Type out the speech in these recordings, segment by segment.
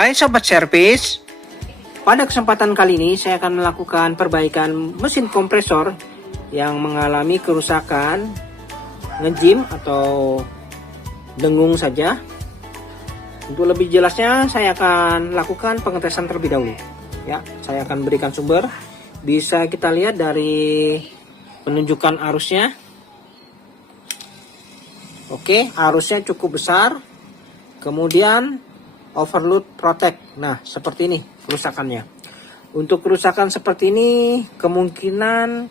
Hai Sobat Servis, pada kesempatan kali ini saya akan melakukan perbaikan mesin kompresor yang mengalami kerusakan ngejim atau dengung saja. Untuk lebih jelasnya saya akan lakukan pengetesan terlebih dahulu. Ya, saya akan berikan sumber. Bisa kita lihat dari penunjukan arusnya. Oke, arusnya cukup besar. Kemudian overload protect. Nah, seperti ini kerusakannya. Untuk kerusakan seperti ini kemungkinan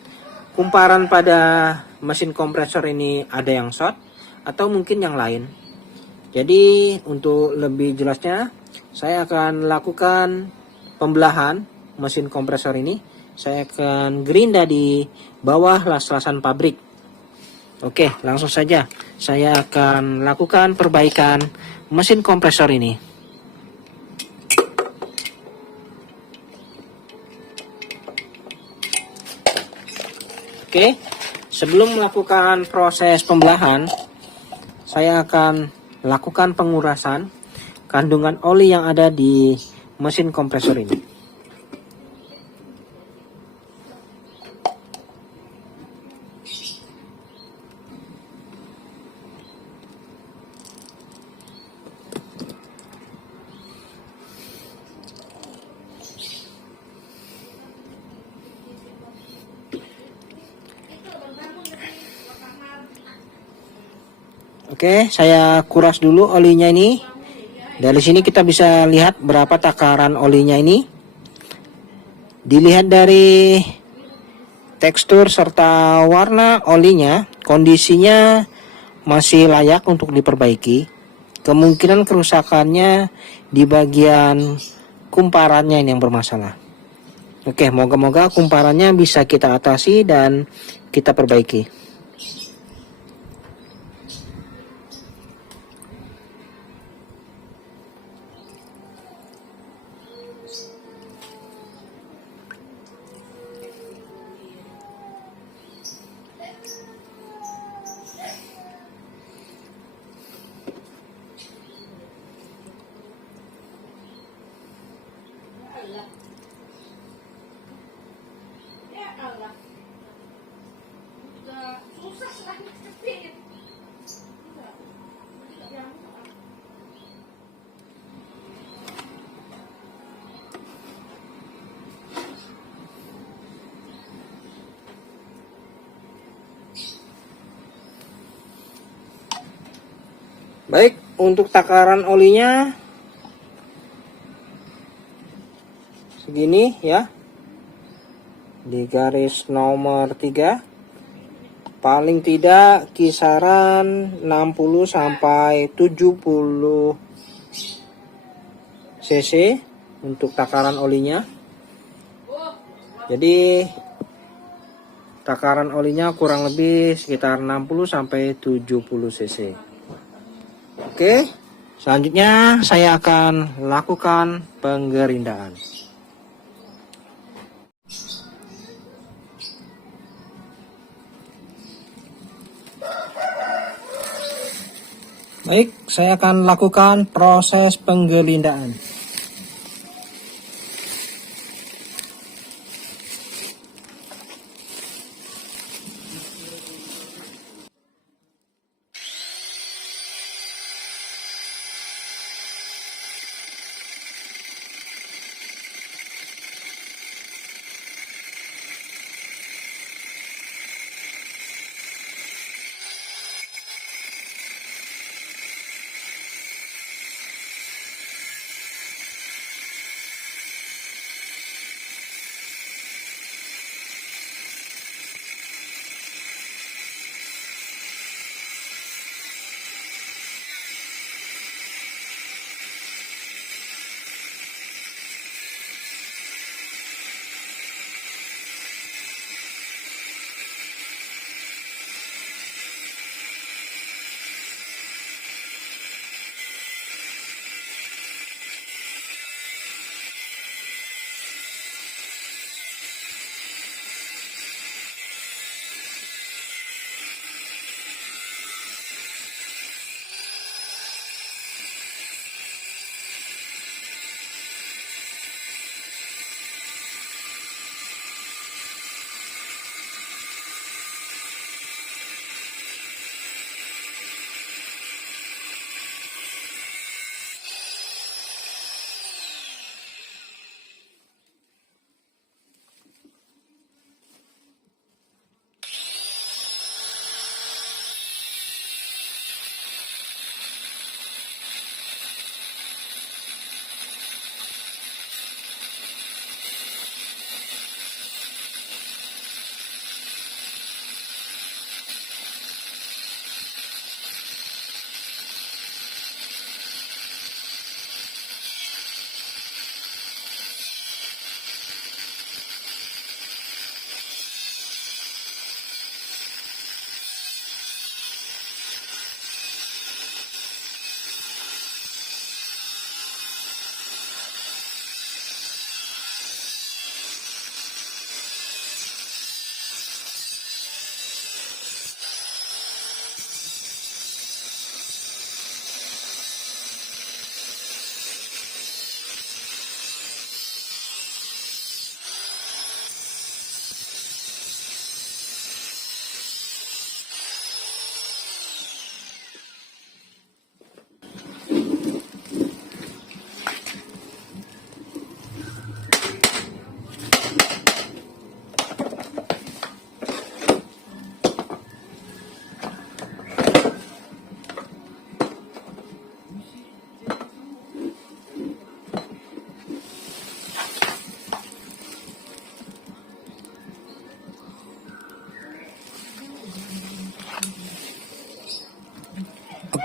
kumparan pada mesin kompresor ini ada yang short atau mungkin yang lain. Jadi untuk lebih jelasnya saya akan lakukan pembelahan mesin kompresor ini. Saya akan gerinda di bawah las-lasan pabrik. Oke, langsung saja saya akan lakukan perbaikan mesin kompresor ini. Oke, sebelum melakukan proses pembelahan, saya akan lakukan pengurasan kandungan oli yang ada di mesin kompresor ini. Oke, saya kuras dulu olinya ini. Dari sini kita bisa lihat berapa takaran olinya ini. Dilihat dari tekstur serta warna olinya, kondisinya masih layak untuk diperbaiki. Kemungkinan kerusakannya di bagian kumparannya ini yang bermasalah. Oke, moga-moga kumparannya bisa kita atasi dan kita perbaiki. Baik, untuk takaran olinya segini ya. Di garis nomor 3 paling tidak kisaran 60 sampai 70 cc untuk takaran olinya. Jadi takaran olinya kurang lebih sekitar 60 sampai 70 cc. Oke, selanjutnya saya akan lakukan penggerindaan. Baik, saya akan lakukan proses penggerindaan.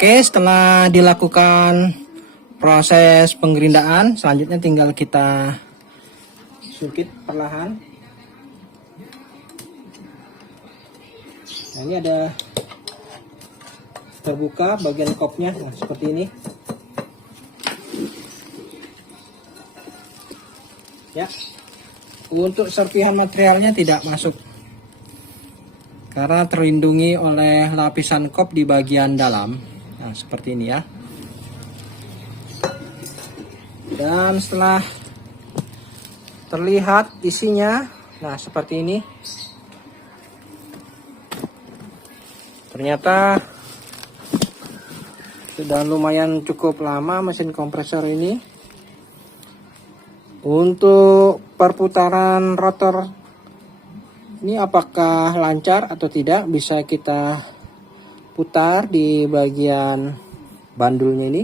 Oke, setelah dilakukan proses penggerindaan, selanjutnya tinggal kita sungkit perlahan. Nah, ini ada terbuka bagian kopnya, nah, seperti ini. Ya, untuk serpihan materialnya tidak masuk karena terlindungi oleh lapisan kop di bagian dalam. Nah, seperti ini ya. Dan setelah terlihat isinya, nah seperti ini. Ternyata sudah lumayan cukup lama mesin kompresor ini. Untuk perputaran rotor ini apakah lancar atau tidak, bisa kita putar di bagian bandulnya ini.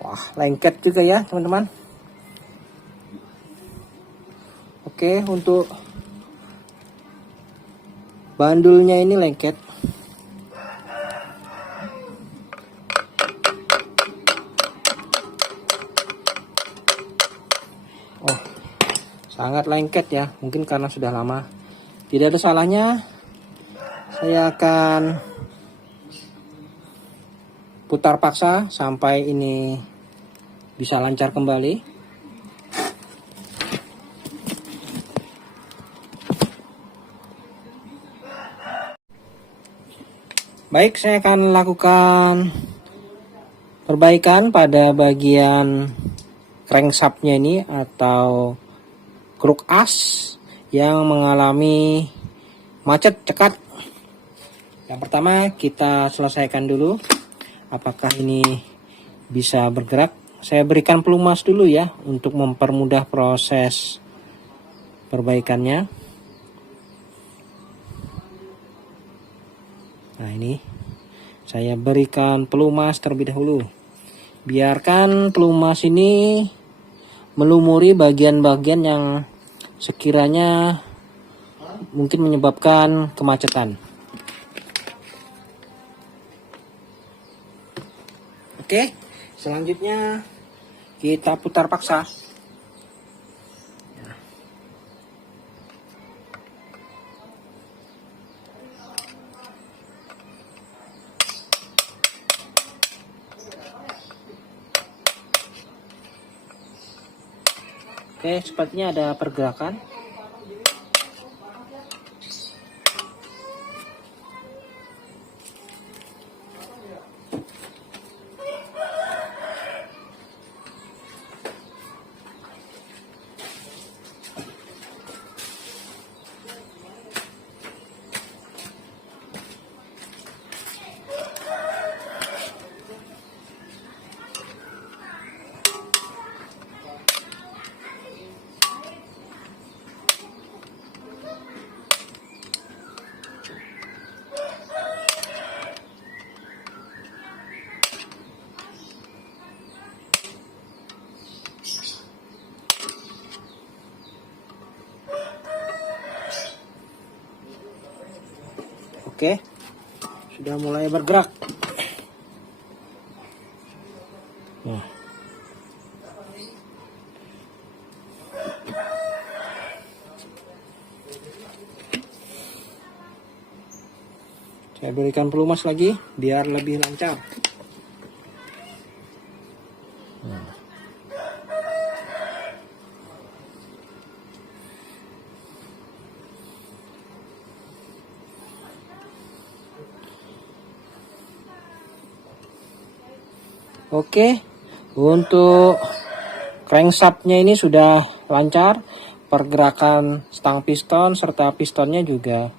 Wah, lengket juga ya teman-teman. Oke, untuk bandulnya ini lengket. Oh, sangat lengket ya, mungkin karena sudah lama. Tidak ada salahnya saya akan putar paksa sampai ini bisa lancar kembali. Baik, saya akan lakukan perbaikan pada bagian crankshaftnya ini atau kruk as yang mengalami macet cekat. Yang pertama kita selesaikan dulu apakah ini bisa bergerak. Saya berikan pelumas dulu ya untuk mempermudah proses perbaikannya. Nah, ini saya berikan pelumas terlebih dahulu. Biarkan pelumas ini melumuri bagian-bagian yang sekiranya mungkin menyebabkan kemacetan. Oke, selanjutnya kita putar paksa. Oke, sepertinya ada pergerakan. Oke, sudah mulai bergerak. Nah, saya berikan pelumas lagi biar lebih lancar. Oke, untuk crankshaftnya ini sudah lancar, pergerakan stang piston serta pistonnya juga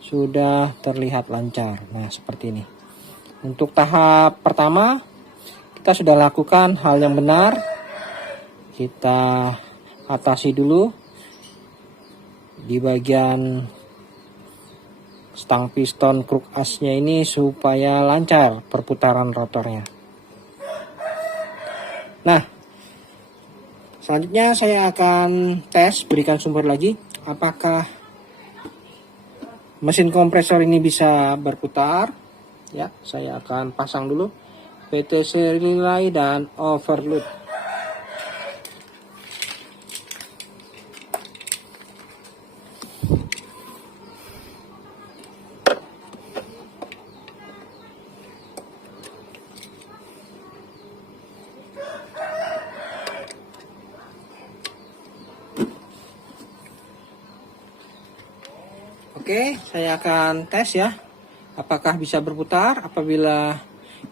sudah terlihat lancar. Nah, seperti ini. Untuk tahap pertama kita sudah lakukan hal yang benar. Kita atasi dulu di bagian stang piston kruk asnya ini supaya lancar perputaran rotornya. Nah, selanjutnya saya akan tes, berikan sumber lagi, apakah mesin kompresor ini bisa berputar. Ya, saya akan pasang dulu PTC relay dan overload. Oke, saya akan tes ya, apakah bisa berputar. Apabila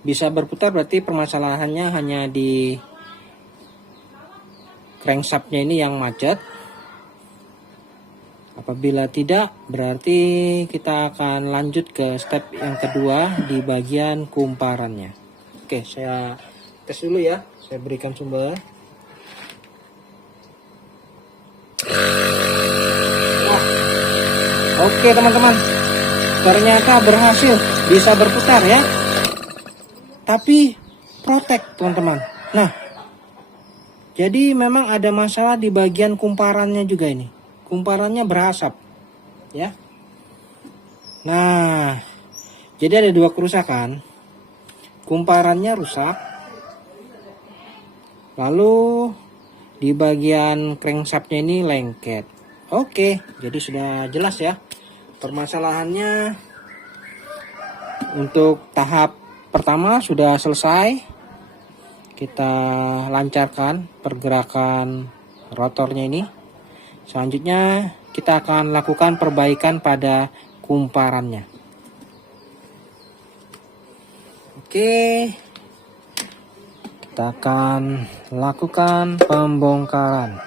bisa berputar berarti permasalahannya hanya di crankshaftnya ini yang macet. Apabila tidak, berarti kita akan lanjut ke step yang kedua di bagian kumparannya. Oke, saya tes dulu ya, saya berikan sumber. Oke teman-teman, ternyata berhasil, bisa berputar ya. Tapi protek teman-teman. Nah, jadi memang ada masalah di bagian kumparannya juga ini. Kumparannya berasap ya. Nah, jadi ada dua kerusakan. Kumparannya rusak. Lalu di bagian crankshaftnya ini lengket. Oke, jadi sudah jelas ya. Permasalahannya untuk tahap pertama sudah selesai. Kita lancarkan pergerakan rotornya ini. Selanjutnya kita akan lakukan perbaikan pada kumparannya. Oke, kita akan lakukan pembongkaran.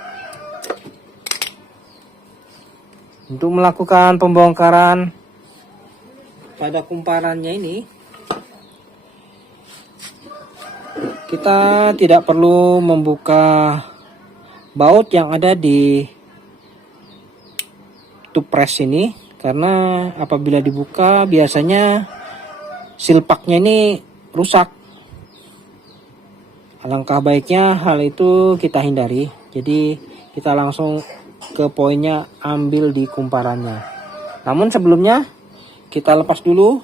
Untuk melakukan pembongkaran pada kumparannya ini, kita tidak perlu membuka baut yang ada di tube press ini, karena apabila dibuka biasanya silpaknya ini rusak. Alangkah baiknya hal itu kita hindari. Jadi kita langsung ke poinnya, ambil di kumparannya. Namun sebelumnya kita lepas dulu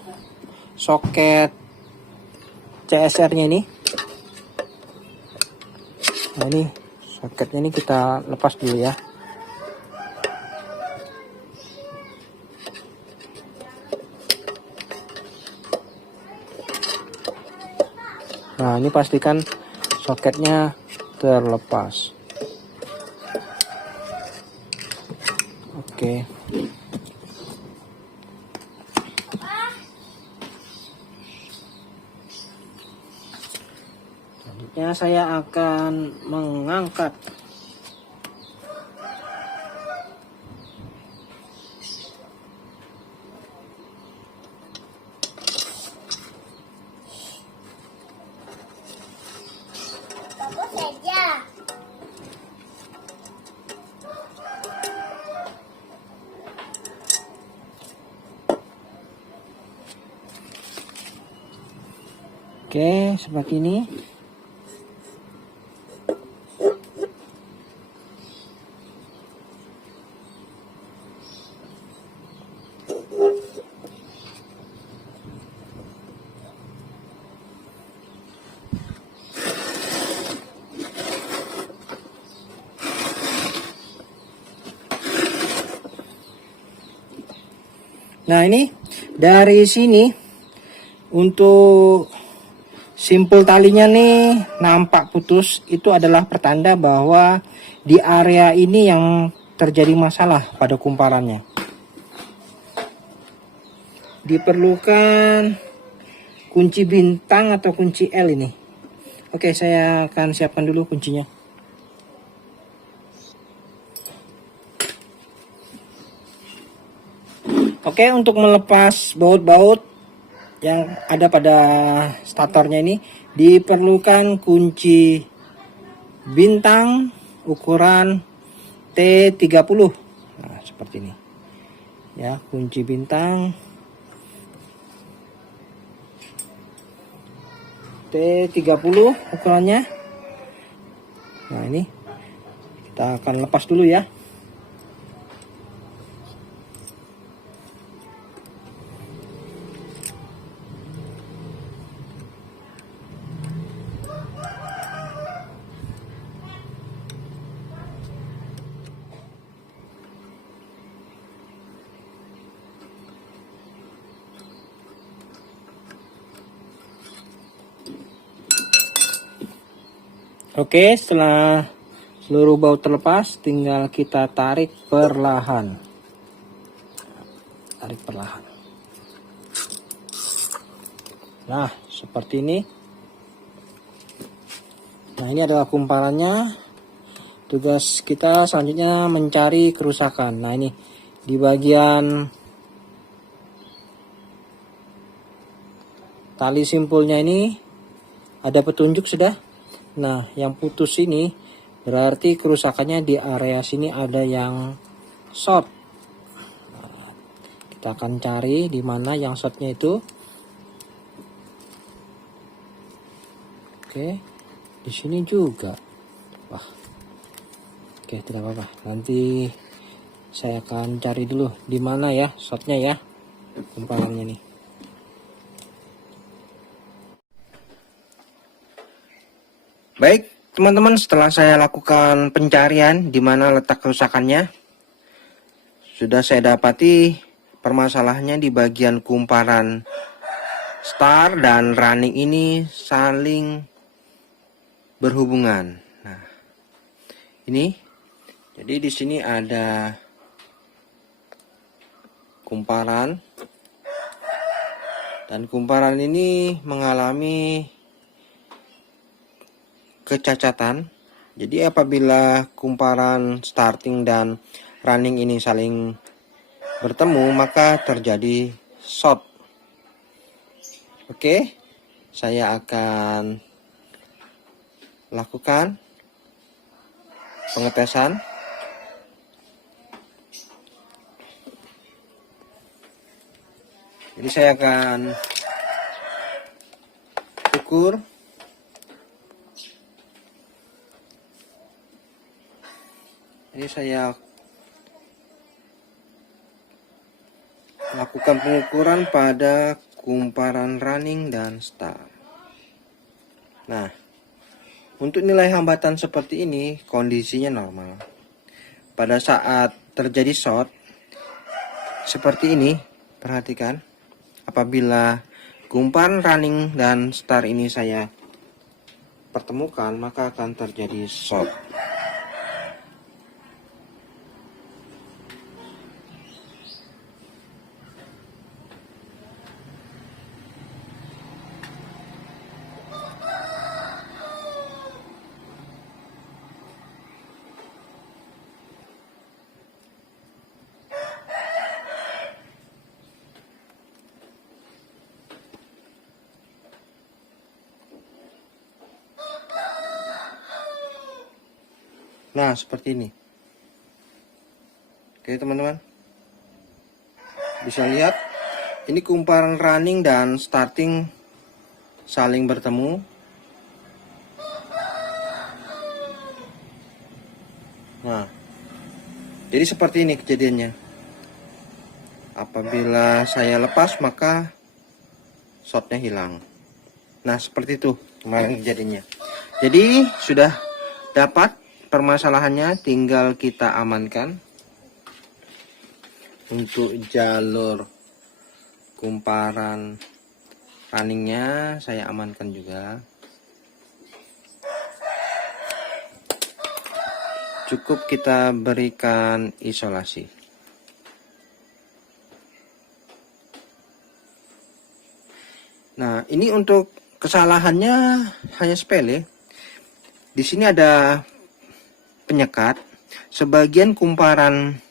soket CSR nya ini. Nah, ini soketnya ini kita lepas dulu ya. Nah, ini pastikan soketnya terlepas. Oke. Selanjutnya saya akan mengangkat Oke, seperti ini. Nah, ini dari sini untuk simpul talinya nih nampak putus. Itu adalah pertanda bahwa di area ini yang terjadi masalah pada kumparannya. Diperlukan kunci bintang atau kunci L ini. Oke, saya akan siapkan dulu kuncinya. Oke, untuk melepas baut-baut yang ada pada statornya ini diperlukan kunci bintang ukuran T30. Nah, seperti ini. Ya, kunci bintang T30 ukurannya. Nah, ini kita akan lepas dulu ya. Oke, setelah seluruh baut terlepas, tinggal kita tarik perlahan. Tarik perlahan. Nah, seperti ini. Nah, ini adalah kumparannya. Tugas kita selanjutnya mencari kerusakan. Nah, ini di bagian tali simpulnya ini ada petunjuk sudah. Nah, yang putus ini berarti kerusakannya di area sini ada yang short. Nah, kita akan cari di mana yang shortnya itu. Oke, di sini juga. Wah, oke, tidak apa-apa. Nanti saya akan cari dulu di mana ya shortnya ya, kumparannya nih. Baik, teman-teman, setelah saya lakukan pencarian di mana letak kerusakannya, sudah saya dapati permasalahannya di bagian kumparan star dan running ini saling berhubungan. Nah, ini jadi di sini ada kumparan dan kumparan ini mengalami kecacatan. Jadi apabila kumparan starting dan running ini saling bertemu, maka terjadi short. Oke, saya akan lakukan pengetesan. Jadi saya akan ukur. Ini saya lakukan pengukuran pada kumparan running dan star. Nah, untuk nilai hambatan seperti ini kondisinya normal. Pada saat terjadi short seperti ini, perhatikan, apabila kumparan running dan star ini saya pertemukan, maka akan terjadi short. Nah, seperti ini. Oke, teman-teman. Bisa lihat, ini kumparan running dan starting saling bertemu. Nah, jadi seperti ini kejadiannya. Apabila saya lepas, maka shortnya hilang. Nah, seperti itu kemarin kejadiannya. Jadi, sudah dapat permasalahannya, tinggal kita amankan. Untuk jalur kumparan runningnya saya amankan juga. Cukup kita berikan isolasi. Nah, ini untuk kesalahannya hanya sepele. Di sini ada penyekat. Sebagian kumparan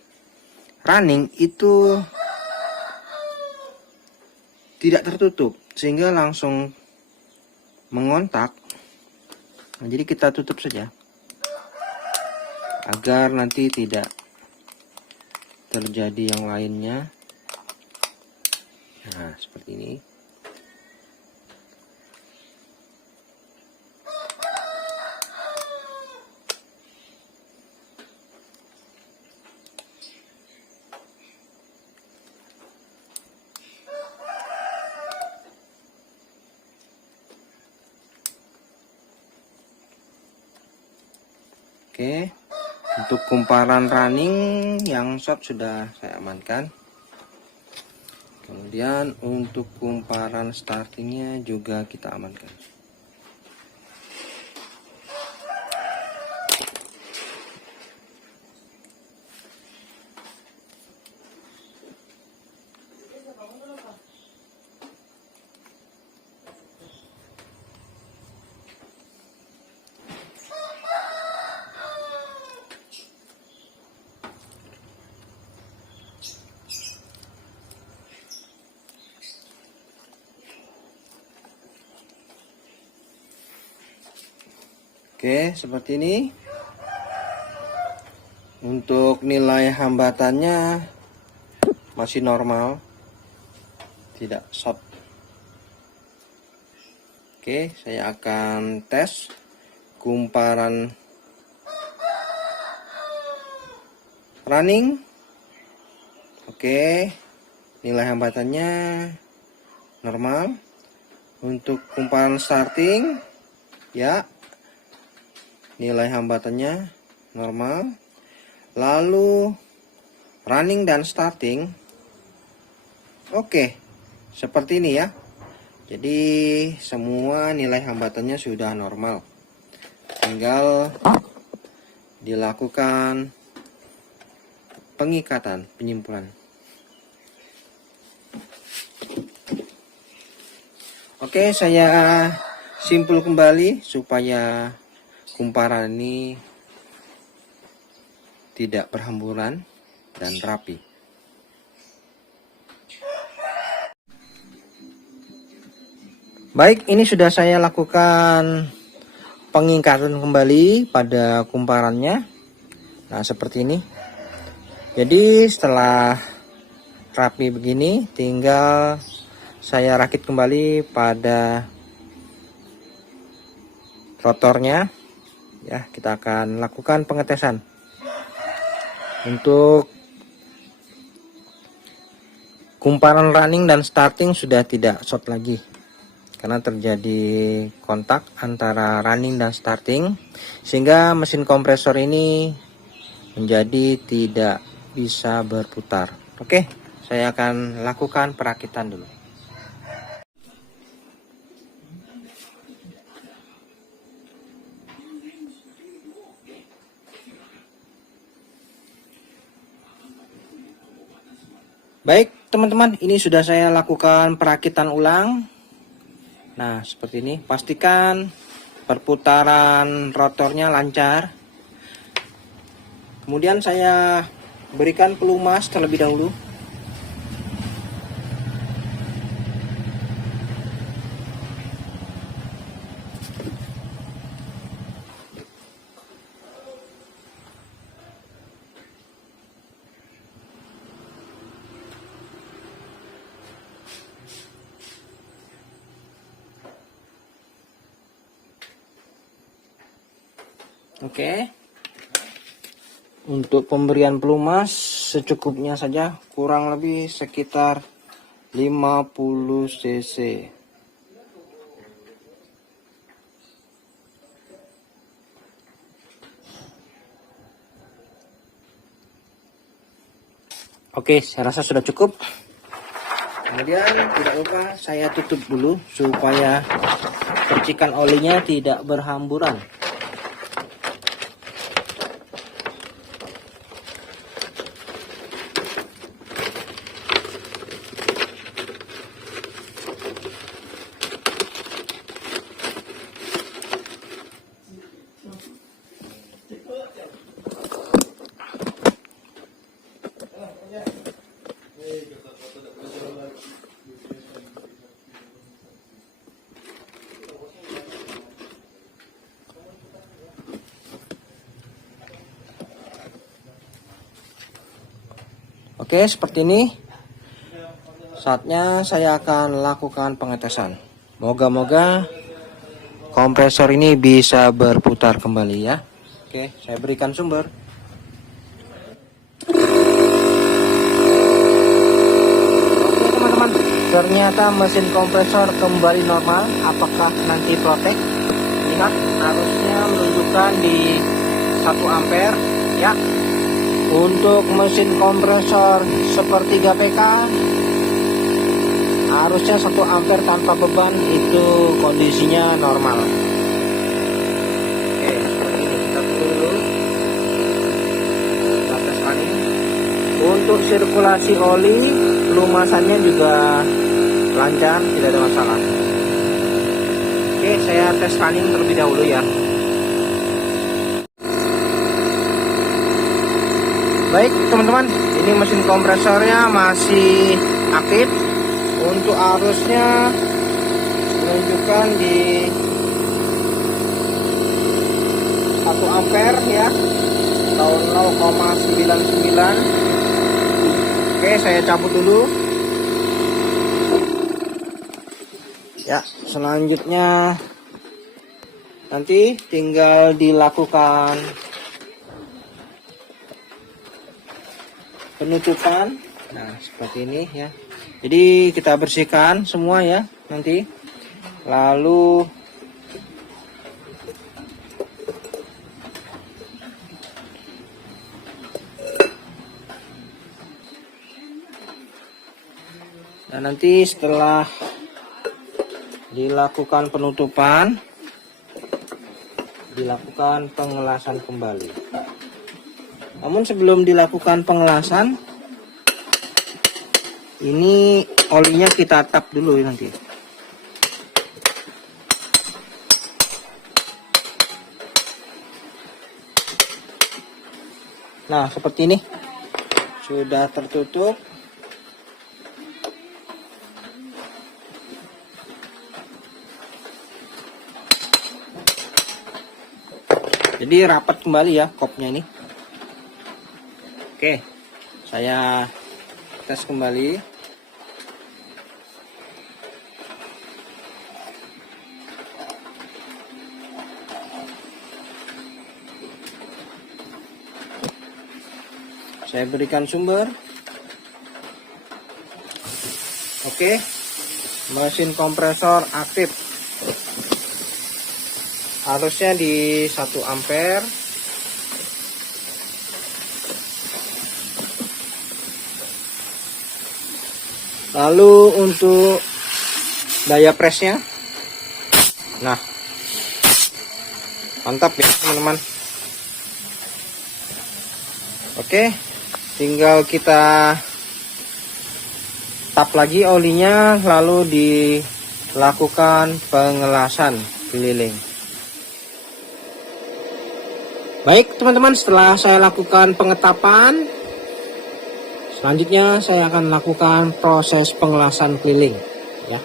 running itu tidak tertutup sehingga langsung mengontak. Nah, jadi kita tutup saja agar nanti tidak terjadi yang lainnya. Nah, seperti ini. Oke, untuk kumparan running yang short sudah saya amankan. Kemudian untuk kumparan startingnya juga kita amankan. Oke, seperti ini. Untuk nilai hambatannya masih normal, tidak short. Oke, saya akan tes kumparan running. Oke, nilai hambatannya normal. Untuk kumparan starting, ya, nilai hambatannya normal. Lalu running dan starting, oke, seperti ini ya. Jadi semua nilai hambatannya sudah normal. Tinggal dilakukan pengikatan, penyimpulan. Oke, saya simpul kembali supaya kumparan ini tidak berhamburan dan rapi. Baik, ini sudah saya lakukan pengingkatan kembali pada kumparannya. Nah, seperti ini. Jadi setelah rapi begini, tinggal saya rakit kembali pada rotornya. Ya, kita akan lakukan pengetesan. Untuk kumparan running dan starting sudah tidak short lagi, karena terjadi kontak antara running dan starting, sehingga mesin kompresor ini menjadi tidak bisa berputar. Oke, saya akan lakukan perakitan dulu. Baik teman-teman, ini sudah saya lakukan perakitan ulang. Nah, seperti ini. Pastikan perputaran rotornya lancar. Kemudian saya berikan pelumas terlebih dahulu. Oke. Untuk pemberian pelumas secukupnya saja, kurang lebih sekitar 50 cc. Oke, saya rasa sudah cukup. Kemudian tidak lupa saya tutup dulu supaya percikan olinya tidak berhamburan. Oke, seperti ini. Saatnya saya akan lakukan pengetesan. Moga-moga kompresor ini bisa berputar kembali ya. Oke, saya berikan sumber. Oke teman-teman, ternyata mesin kompresor kembali normal. Apakah nanti protek? Lihat, arusnya menunjukkan di 1 ampere ya. Untuk mesin kompresor sepertiga PK, arusnya 1 ampere tanpa beban, itu kondisinya normal. Oke, seperti ini kita tunggu dulu. Kita tes lagi. Untuk sirkulasi oli, pelumasannya juga lancar, tidak ada masalah. Oke, saya tes running terlebih dahulu ya. Baik teman-teman, ini mesin kompresornya masih aktif. Untuk arusnya menunjukkan di 1 ampere ya, tahun 0,99. Oke, saya cabut dulu ya. Selanjutnya nanti tinggal dilakukan penutupan. Nah, seperti ini ya. Jadi kita bersihkan semua ya nanti. Lalu dan nanti setelah dilakukan penutupan, dilakukan pengelasan kembali. Namun sebelum dilakukan pengelasan, ini olinya kita tap dulu nanti. Nah, seperti ini sudah tertutup. Jadi rapat kembali ya kopnya ini. Oke, saya tes kembali. Saya berikan sumber. Oke, mesin kompresor aktif. Harusnya di 1 ampere. Lalu untuk daya presnya, nah, mantap ya teman-teman. Oke, tinggal kita tap lagi olinya, lalu dilakukan pengelasan keliling. Baik teman-teman, setelah saya lakukan pengetapan, selanjutnya saya akan lakukan proses pengelasan keliling ya.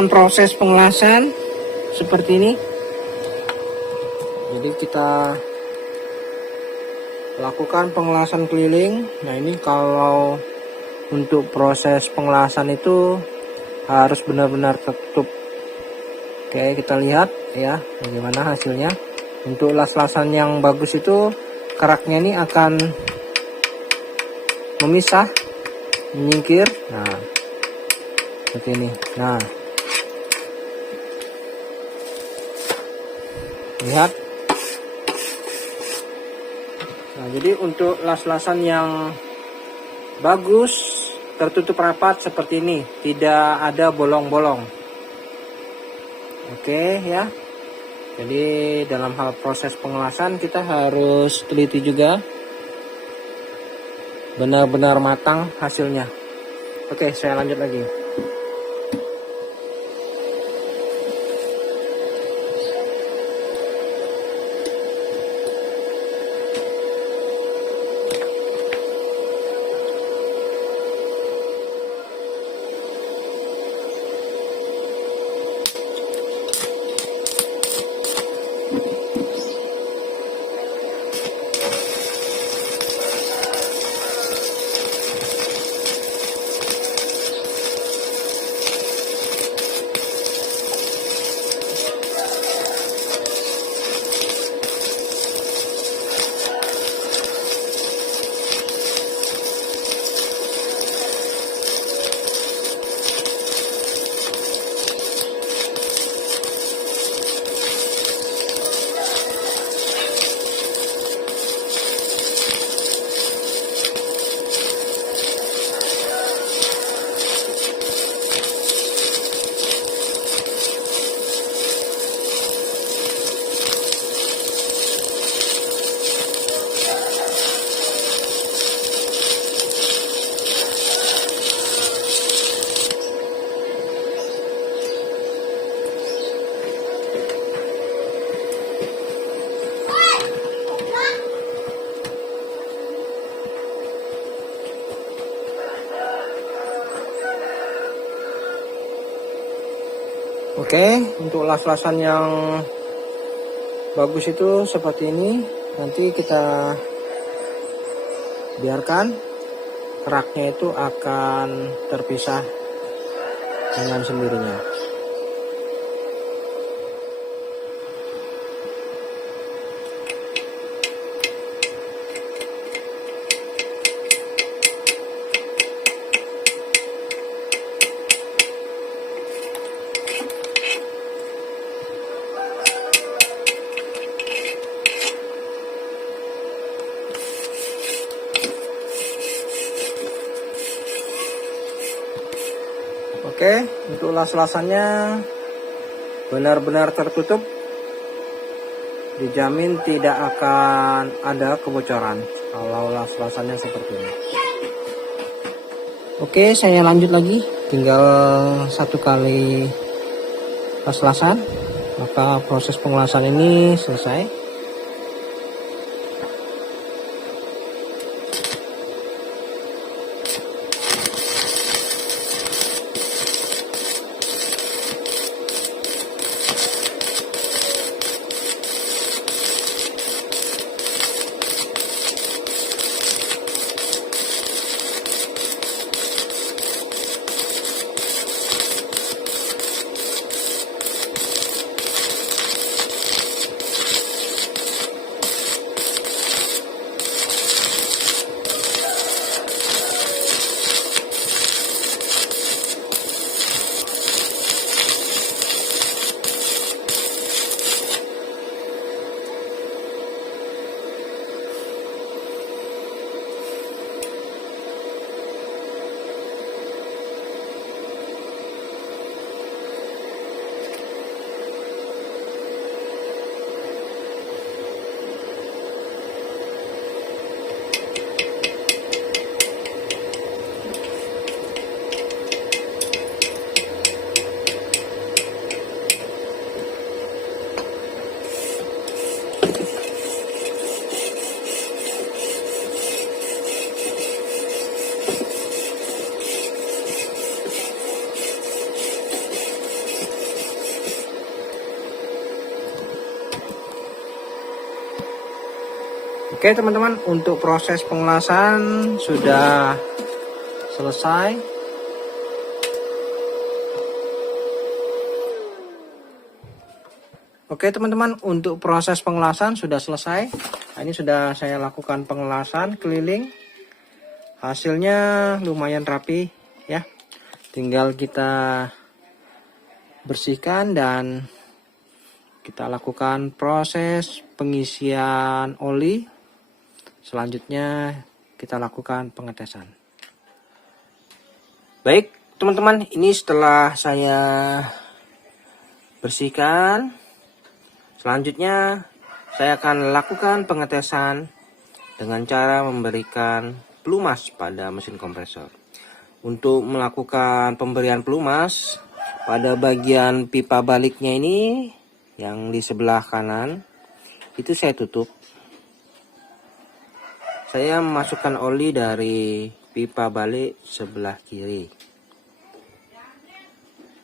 Proses pengelasan seperti ini. Jadi kita lakukan pengelasan keliling. Nah, ini kalau untuk proses pengelasan itu harus benar-benar tertutup. Oke, kita lihat ya bagaimana hasilnya. Untuk las-lasan yang bagus itu keraknya ini akan memisah, menyingkir. Nah, seperti ini. Nah, lihat. Nah, jadi untuk las-lasan yang bagus, tertutup rapat seperti ini, tidak ada bolong-bolong. Oke ya. Jadi dalam hal proses pengelasan kita harus teliti juga, benar-benar matang hasilnya. Oke, saya lanjut lagi. Oke, untuk las-lasan yang bagus itu seperti ini. Nanti kita biarkan keraknya itu akan terpisah dengan sendirinya. Oke, untuk las-lasannya benar-benar tertutup, dijamin tidak akan ada kebocoran kalau las-lasannya seperti ini. Oke, saya lanjut lagi, tinggal 1 kali las-lasan, maka proses pengelasan ini selesai. Oke teman-teman, untuk proses pengelasan sudah selesai. Oke teman-teman, untuk proses pengelasan sudah selesai. Nah, ini sudah saya lakukan pengelasan keliling Hasilnya lumayan rapi ya. Tinggal kita bersihkan dan kita lakukan proses pengisian oli. Selanjutnya kita lakukan pengetesan. Baik teman-teman, ini setelah saya bersihkan, selanjutnya saya akan lakukan pengetesan dengan cara memberikan pelumas pada mesin kompresor. Untuk melakukan pemberian pelumas pada bagian pipa baliknya ini, yang di sebelah kanan itu saya tutup. Saya memasukkan oli dari pipa balik sebelah kiri.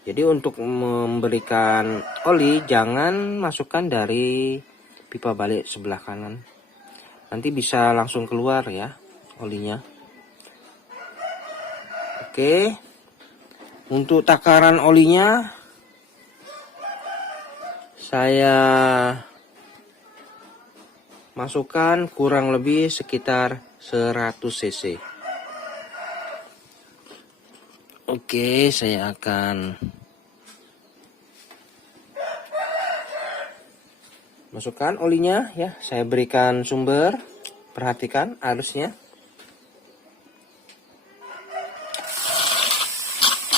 Jadi untuk memberikan oli jangan masukkan dari pipa balik sebelah kanan. Nanti bisa langsung keluar ya olinya. Oke. Untuk takaran olinya saya masukkan kurang lebih sekitar 100 cc. Oke, saya akan masukkan olinya ya. Saya berikan sumber. Perhatikan arusnya.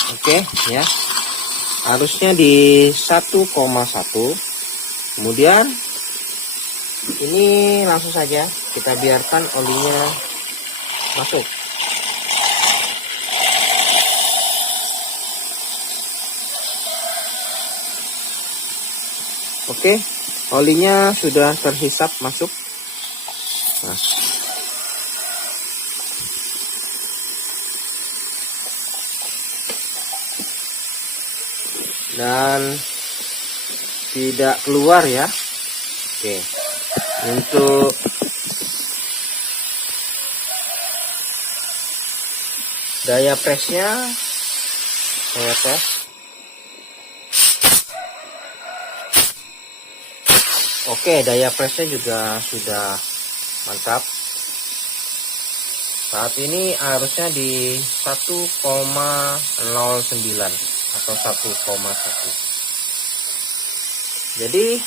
Oke ya. Arusnya di 1,1. Kemudian ini langsung saja kita biarkan olinya masuk. Oke, olinya sudah terhisap masuk. Nah. Dan tidak keluar ya. Oke. Untuk daya presnya saya tes. Oke, daya presnya juga sudah mantap. Saat ini arusnya di 1,09 atau 1,1. Jadi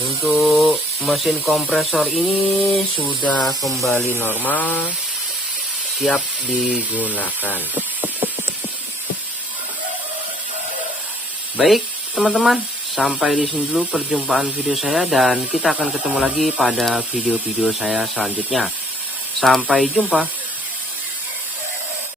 untuk mesin kompresor ini sudah kembali normal, siap digunakan. Baik teman-teman, sampai di sini dulu perjumpaan video saya, dan kita akan ketemu lagi pada video-video saya selanjutnya. Sampai jumpa.